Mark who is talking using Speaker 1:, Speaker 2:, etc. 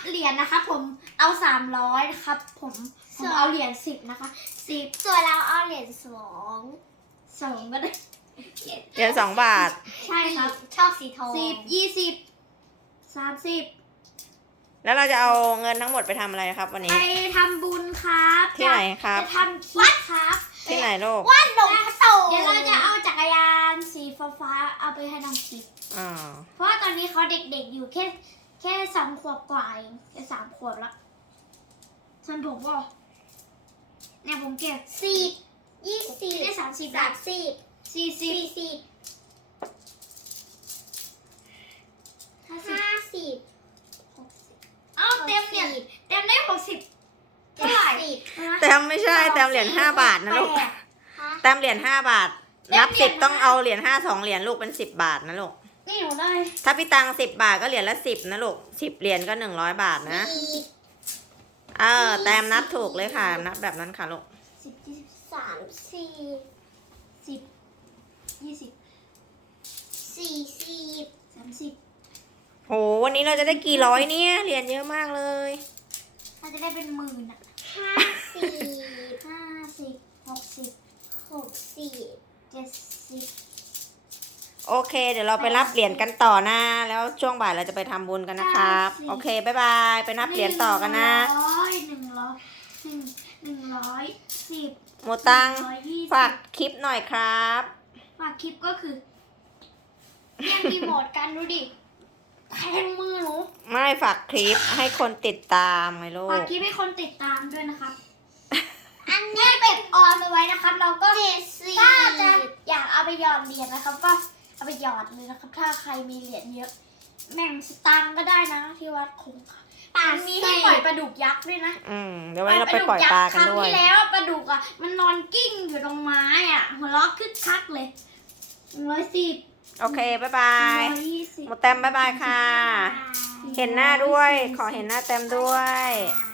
Speaker 1: เหรียญนะคะผมเอา300นะครับผมเอาเหรียญ10นะคะ10ส่วนเราเอาเหรียญ2ก็ได้
Speaker 2: เหรียญ2 บาท
Speaker 1: ใช่ครับชอบสีทอง10 20 30
Speaker 2: แล้วเราจะเอาเงินทั้งหมดไปทำอะไรครับวันนี้
Speaker 1: ไปทำบุญครับ
Speaker 2: ที่ไหนครับ
Speaker 1: จะทำคลิปครับ
Speaker 2: ที่ไหนลูก
Speaker 1: วัดหลวงพ่อโตเดี๋ยวเราจะเอาจักรยานสีฟ้าเอาไปให้น้องคลิป
Speaker 2: อ่า
Speaker 1: เพราะว่าตอนนี้เขาเด็กๆอยู่แค่2 ขวบกว่าเองแค่3 ขวบแล้วส่วนผมก็เนี่ยผมเก็บ10 20ได้30 40 50 เอ้าเต็มเนี่ยเต็มได้60เท่าไหร่
Speaker 2: แต้มไม่ใช่แต้มเหรียญ5 บาทนะลูกแต้มเหรียญ5 บาท นับ10ต้องเอาเหรียญ5 2 เหรียญลูกเป็น10 บาทนะลูก
Speaker 1: นี่หนูได้
Speaker 2: ถ้าพี่ตัง10 บาทก็เหรียญละ10นะลูก10 เหรียญก็100 บาทนะแต้มนับถูกเลยค่ะนับแบบนั้นค่ะลูก
Speaker 1: 10 20 30 10 20 30
Speaker 2: โหวันนี้เราจะได้กี่ร้อยเนี่ยเหรียญเยอะมากเลย
Speaker 1: เราจะได้เป็นหมื่นอ่ะ50 70
Speaker 2: โอเค เดี๋ยวเราไปรับเหรียญกันต่อนะแล้วช่วงบ่ายเราจะไปทำบุญกันนะครับ โอเคบ๊ายบายไปนับเหรียญต่อกันนะ
Speaker 1: 110
Speaker 2: หมูตัง
Speaker 1: 120
Speaker 2: ฝากคลิปหน่อยครับ
Speaker 1: ฝากคลิปก็คือเรียงรีโมทกันดูดิแทงมือหนู
Speaker 2: ไม่ฝากคลิปให้คนติดตามไงลู
Speaker 1: ฝาก
Speaker 2: ก
Speaker 1: คลิปให้คนติดตามด้วยนะครับ อันนี้เก็บออมเอาไว้นะครับ เราก็ถ้าจะอยากเอาไปหยอดเหรียญนะครับ ก็เอาไปหยอดเลยนะครับ ถ้าใครมีเหรียญเยอะแม่งสตางค์ก็ได้นะที่วัดคงค่ะมีให้ปล่อยปลาดุกยักษ์ด้วยนะ
Speaker 2: เดี๋ยววันนี้เราไปปล่อยปลากันด้วย
Speaker 1: ครั้งที่แล้วปลาดุกอ่ะมันนอนกิ้งอยู่ตรงไม้อ่ะหัวเราะคึกคักเลย110
Speaker 2: โอเคบ๊ายบาย
Speaker 1: 120
Speaker 2: หมูแต้มบ๊ายบายค่ะ เห็นหน้าด้วย ขอเห็นหน้าแต้มด้วย
Speaker 1: ค่ะ